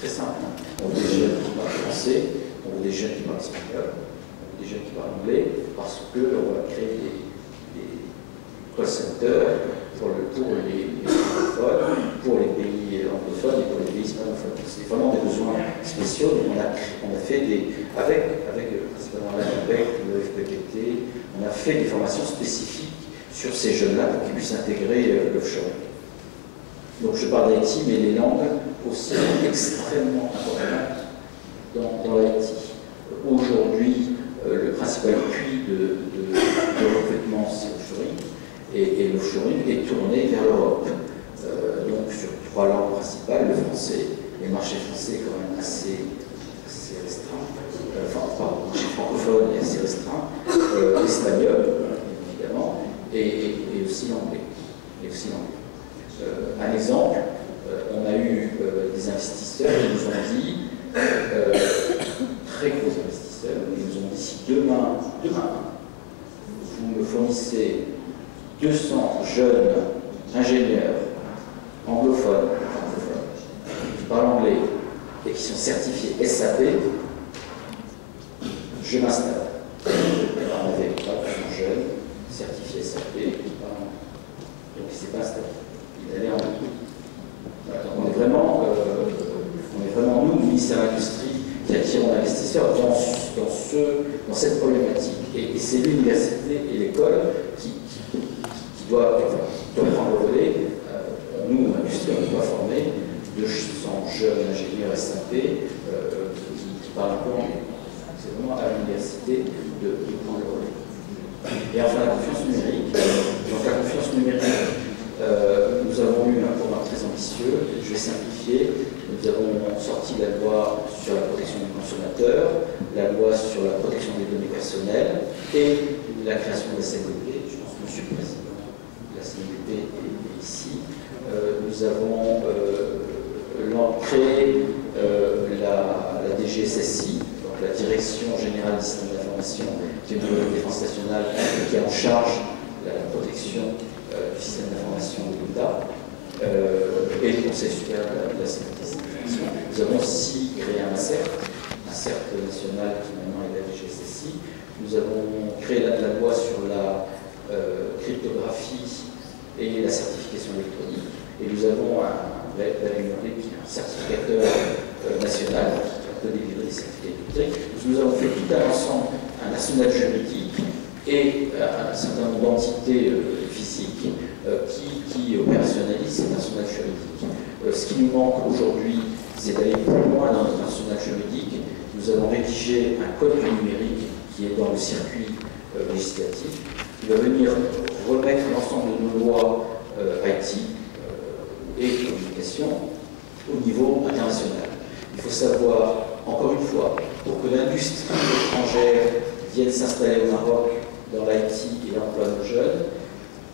Très simple, hein. On veut des jeunes qui parlent français, on veut des jeunes qui parlent espagnol, on veut des jeunes qui parlent anglais, parce qu'on va créer des call centers pour les francophones, pour les pays anglophones et pour les pays hispanophones. C'est vraiment des besoins spéciaux. Donc on a fait avec principalement l'ANAPEC, le FPPT, on a fait des formations spécifiques sur ces jeunes-là pour qu'ils puissent intégrer l'offshore. Donc je parle d'Haïti, mais les langues aussi sont extrêmement importantes dans l'Haïti. Aujourd'hui, le principal puits de recrutement, c'est l'offshoring, et l'offshoring est tourné vers l'Europe. Donc sur 3 langues principales, le français, le marché français est quand même assez restreint, le marché francophone est assez restreint, l'espagnol, évidemment, et aussi l'anglais. Un exemple, on a eu des investisseurs qui nous ont dit, très gros investisseurs, qui nous ont dit si demain, vous me fournissez 200 jeunes ingénieurs anglophones, qui parlent anglais et qui sont certifiés SAP, je m'installe. On n'avait pas de jeunes certifiés SAP qui parlent anglais. Donc il ne s'est pas installé. Il allait en anglais. On est vraiment, nous, le ministère de l'Industrie, qui attirons l'investisseur dans cette problématique. Et c'est l'université et l'école qui doivent prendre le relais. Nous, l'industrie, on doit former 200 jeunes ingénieurs SAP qui parlent un peu anglais. C'est vraiment à l'université de prendre le relais. Et enfin, la confiance numérique. Donc la confiance numérique, nous avons eu un programme très ambitieux, je vais simplifier. Nous avons sorti la loi sur la protection du consommateur, la loi sur la protection des données personnelles et la création de la CNDP. Je pense que M. le Président de la CNDP est ici. Nous avons créé la DGSSI, donc la Direction Générale des Systèmes d'Information, qui est une de défense nationale, qui est en charge de la protection du système d'information de l'État. Et le Conseil supérieur de la sécurité des informations. Nous avons aussi créé un CERT national qui maintenant est la DGSSI. Nous avons créé la loi sur la cryptographie et la certification électronique. Et nous avons un certificateur national qui peut délivrer des certificats électriques. Nous avons fait tout un ensemble, un arsenal juridique et un certain nombre d'entités physiques qui opérationnalisent cet arsenal juridique. Ce qui nous manque aujourd'hui, c'est d'aller plus loin dans notre arsenal juridique. Nous avons rédigé un code du numérique qui est dans le circuit législatif, qui va venir remettre l'ensemble de nos lois IT et communication au niveau international. Il faut savoir, encore une fois, pour que l'industrie étrangère vienne s'installer au Maroc dans l'IT et l'emploi de nos jeunes,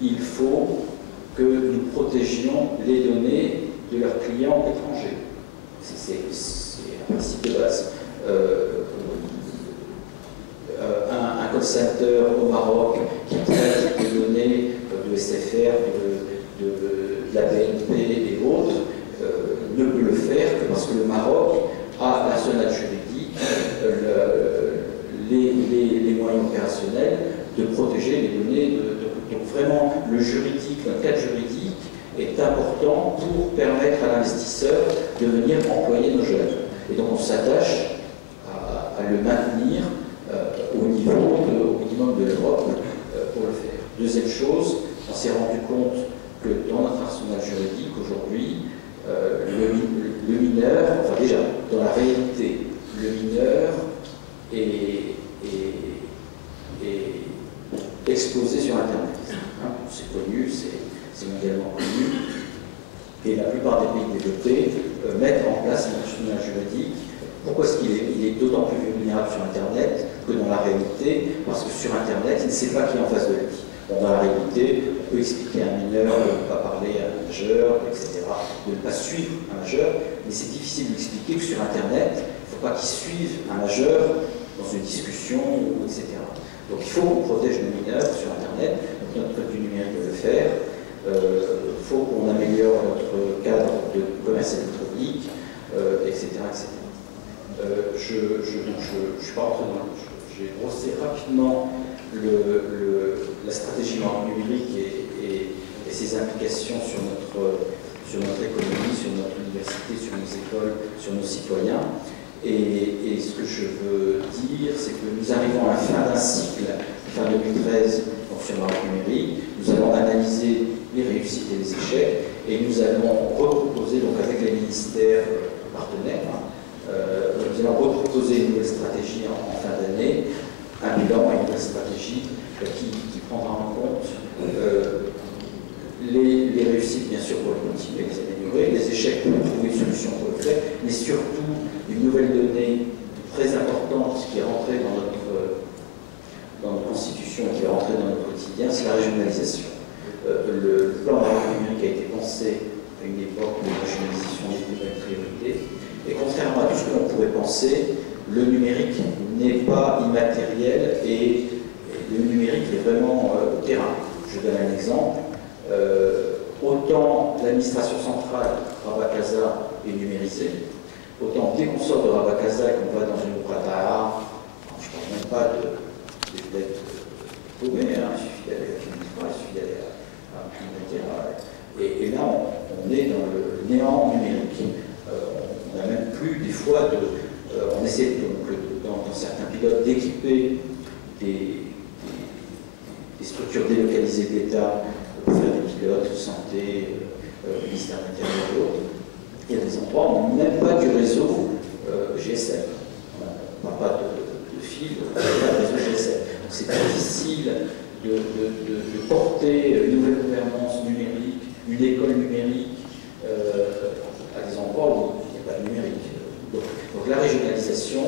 il faut que nous protégions les données de leurs clients étrangers. C'est un principe de base. Un call center au Maroc qui traite des données de SFR, de la BNP et autres, ne peut le faire que parce que le Maroc a l'arsenal juridique, les moyens opérationnels de protéger les données. Donc vraiment, le juridique, le cadre juridique est important pour permettre à l'investisseur de venir employer nos jeunes. Et donc on s'attache à le maintenir au minimum de l'Europe pour le faire. Deuxième chose, on s'est rendu compte que dans notre arsenal juridique aujourd'hui, le mineur, enfin déjà, dans la réalité, le mineur est exposé sur Internet. Hein, c'est connu, c'est mondialement connu. Et la plupart des pays développés mettent en place un arsenal juridique. Pourquoi est-ce qu'il est d'autant plus vulnérable sur Internet que dans la réalité? Parce que sur Internet, il ne sait pas qui est en face de lui. Bon, dans la réalité, peut expliquer à un mineur de ne pas parler à un majeur, etc., de ne pas suivre un majeur, mais c'est difficile d'expliquer que sur Internet, il ne faut pas qu'il suive un majeur dans une discussion, etc. Donc il faut qu'on protège nos mineurs sur Internet, donc notre code du numérique doit le faire. Il faut qu'on améliore notre cadre de commerce électronique, etc., etc. Je ne suis pas rentré dans le... J'ai brossé rapidement la stratégie numérique et ses implications sur notre économie, sur notre université, sur nos écoles, sur nos citoyens. Et ce que je veux dire, c'est que nous arrivons à la fin d'un cycle, fin 2013, sur le Maroc numérique. Nous allons analyser les réussites et les échecs, et nous allons reproposer, donc avec les ministères partenaires, nous allons reproposer une nouvelle stratégie en fin d'année, un bilan et une nouvelle stratégie qui prendra en compte les réussites, bien sûr, pour les continuer, les améliorer, les échecs pour trouver une solution pour le faire, mais surtout une nouvelle donnée très importante qui est rentrée dans notre constitution, qui est rentrée dans notre quotidien, c'est la régionalisation. Le plan Maroc numérique a été pensé à une époque où la régionalisation était une priorité, et contrairement à tout ce que l'on pourrait penser, le numérique n'est pas immatériel et le numérique est vraiment au terrain. Je donne un exemple. Autant l'administration centrale, Rabat Casa, est numérisée, autant dès qu'on sort de Rabat Casa et qu'on va dans une Ouattara, je ne parle même pas d'être paumé, il suffit d'aller à Kinitra, il suffit d'aller à Kinitra, et là on est dans le néant numérique. On n'a même plus des fois on essaie dans certains pilotes d'équiper des structures délocalisées d'État pour faire des pilotes, santé, ministère de l'Intérieur et autres. Il y a des endroits où on n'a même pas du réseau GSM. On n'a pas de fil, on n'a pas de réseau GSM. Donc c'est difficile de porter une nouvelle gouvernance numérique, une école numérique à des endroits où il n'y a pas de numérique. Donc la régionalisation,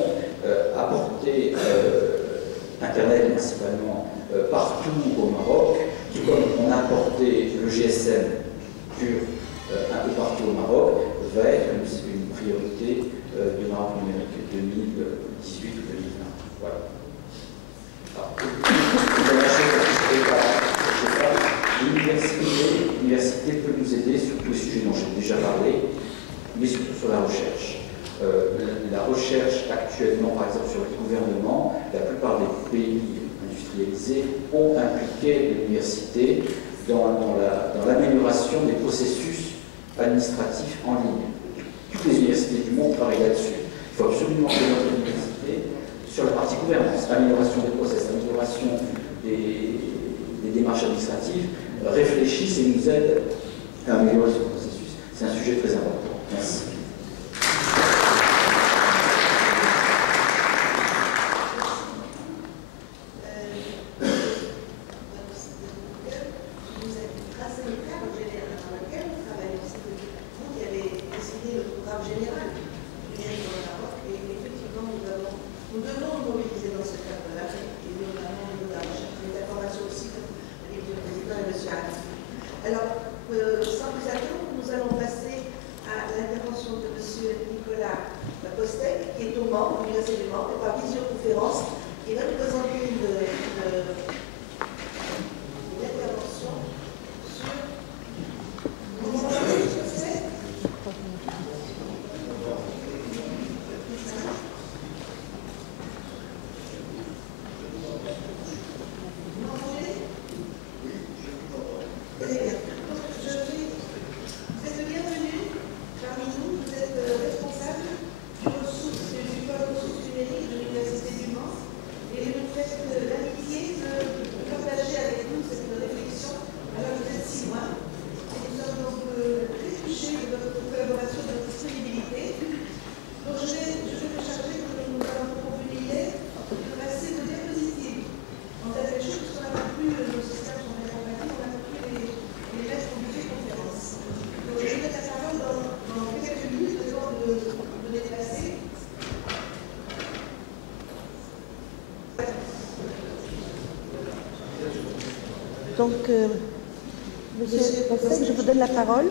apporter Internet principalement partout au Maroc, tout comme on a apporté le GSM pur un peu partout au Maroc, va être une priorité du Maroc numérique 2018 ou 2020. Voilà. L'université peut nous aider sur tous les sujets dont j'ai déjà parlé, mais surtout sur la recherche. La recherche actuellement, par exemple sur le gouvernement, la plupart des pays industrialisés ont impliqué l'université dans l'amélioration des processus administratifs en ligne. Toutes les universités du monde travaillent là-dessus. Il faut absolument que notre université, sur la partie gouvernance, amélioration des process, amélioration des démarches administratives, réfléchisse et nous aide à améliorer ce processus. C'est un sujet très important. Merci. Donc, Monsieur Postel, je vous donne la parole.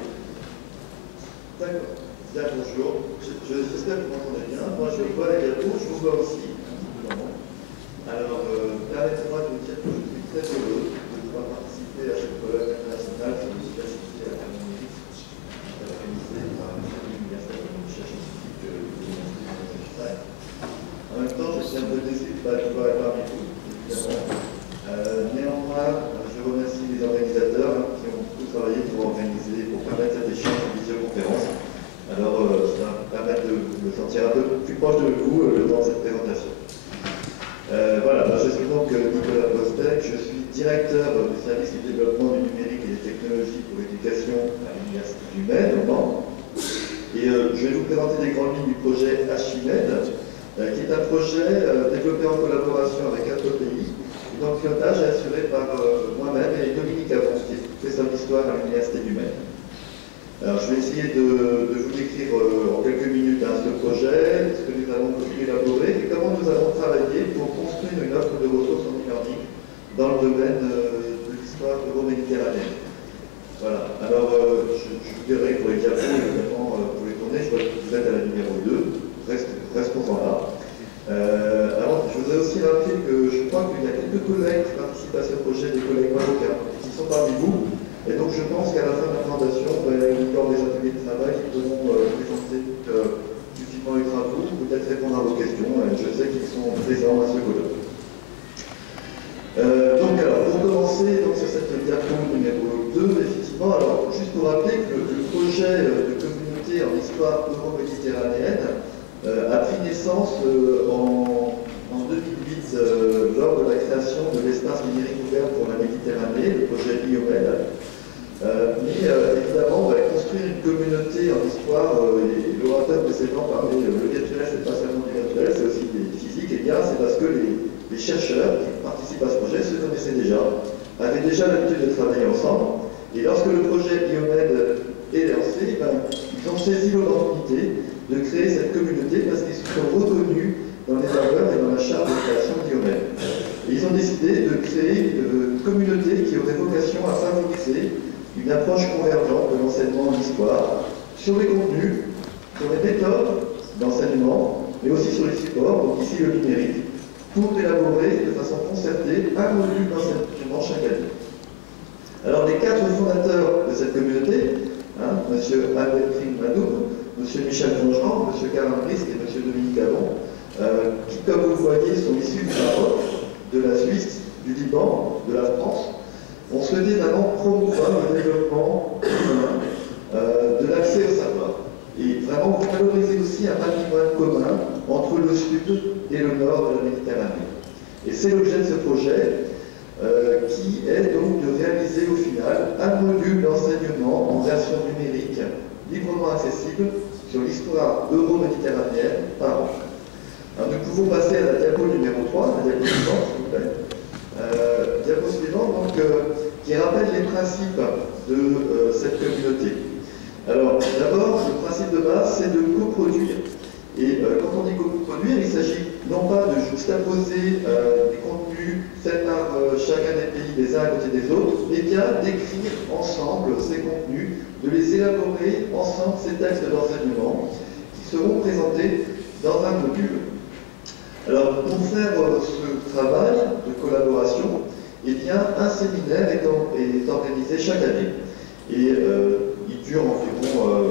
D'accord. Bien, bonjour. J'espère que vous m'entendez bien. Moi, je vois la diapo, je vous vois aussi. Alors, permettez-moi de vous dire que je suis très heureux de pouvoir participer à cette colloque internationale sur l'efficacité à la numérique organisée par l'Université de recherche scientifique de l'Université de Neuchâtel. En même temps, je suis un peu déçu de ne pas pouvoir être parmi vous, évidemment. Néanmoins, je remercie les organisateurs qui ont beaucoup travaillé pour organiser, pour permettre cet échange en visioconférence. Alors, ça va me permettre de me sentir un peu plus proche de vous dans cette présentation. Voilà, je suis donc Nicolas Postel, je suis directeur du service du développement du numérique et des technologies pour l'éducation à l'Université du Maine, au Mans. Et je vais vous présenter les grandes lignes du projet Archimède, qui est un projet développé en collaboration avec 4 pays. Donc, le pilotage est assuré par moi-même et Dominique Avon, qui est professeur d'histoire à l'Université du Maine. Alors, je vais essayer de vous décrire en quelques minutes ce projet, ce que nous avons élaboré et comment nous avons travaillé pour construire une offre de ressources en e-learning dans le domaine de l'histoire euro-méditerranéenne. Voilà. Alors, je vous dirai pour les diapos, évidemment, pour les tourner, je vois que vous êtes à la numéro 2, restons-en là. Alors, je voudrais aussi rappeler que je crois qu'il y a quelques collègues qui participent à ce projet, des collègues marocains, qui sont parmi vous. Et donc je pense qu'à la fin de la présentation, lors des ateliers de travail, ils pourront présenter subitement les travaux, peut-être répondre à vos questions. Je sais qu'ils sont présents à ce colloque. Donc alors, pour commencer donc, sur cette diapo numéro 2, effectivement, alors juste pour rappeler que le projet de communauté en histoire euro-méditerranéenne a pris naissance en 2008 lors de la création de l'espace numérique ouvert pour la Méditerranée, le projet IOMED. Mais évidemment, construire une communauté en histoire, et l'orateur précédent parlait, le virtuel, c'est pas seulement du virtuel, c'est aussi des physiques, et bien c'est parce que les chercheurs qui participent à ce projet se connaissaient déjà, avaient déjà l'habitude de travailler ensemble, et lorsque le projet IOMED est lancé, ils ont saisi l'opportunité de créer cette communauté parce qu'ils se sont reconnus dans les valeurs et dans la charte de création d'IOMED. Et ils ont décidé de créer une communauté qui aurait vocation à favoriser une approche convergente de l'enseignement en histoire sur les contenus, sur les méthodes d'enseignement, mais aussi sur les supports, donc ici le numérique, pour élaborer de façon concertée un module d'enseignement chaque année. Alors les 4 fondateurs de cette communauté, M. Abdelkrim Madoum, M. Michel Fongeant, M. Karim Brisk et M. Dominique Avon, qui, comme vous le voyez, sont issus du Maroc, de la Suisse, du Liban, de la France, ont souhaité vraiment promouvoir le développement de l'accès au savoir et vraiment valoriser aussi un patrimoine commun entre le sud et le nord de la Méditerranée. Et c'est l'objet de ce projet qui est donc de réaliser au final un module d'enseignement en version numérique librement accessible sur l'histoire euro-méditerranéenne par an. Alors, nous pouvons passer à la diapo numéro 3, la diapo suivante, s'il vous plaît. Diapo suivante, donc, qui rappelle les principes de cette communauté. Alors, d'abord, le principe de base, c'est de coproduire. Et quand on dit coproduire, il s'agit non pas de juxtaposer des contenus faits par chacun des pays les uns à côté des autres, mais bien d'écrire ensemble ces contenus, de les élaborer ensemble ces textes d'enseignement qui seront présentés dans un module. Alors, pour faire ce travail de collaboration, eh bien, un séminaire est organisé chaque année. Et il dure environ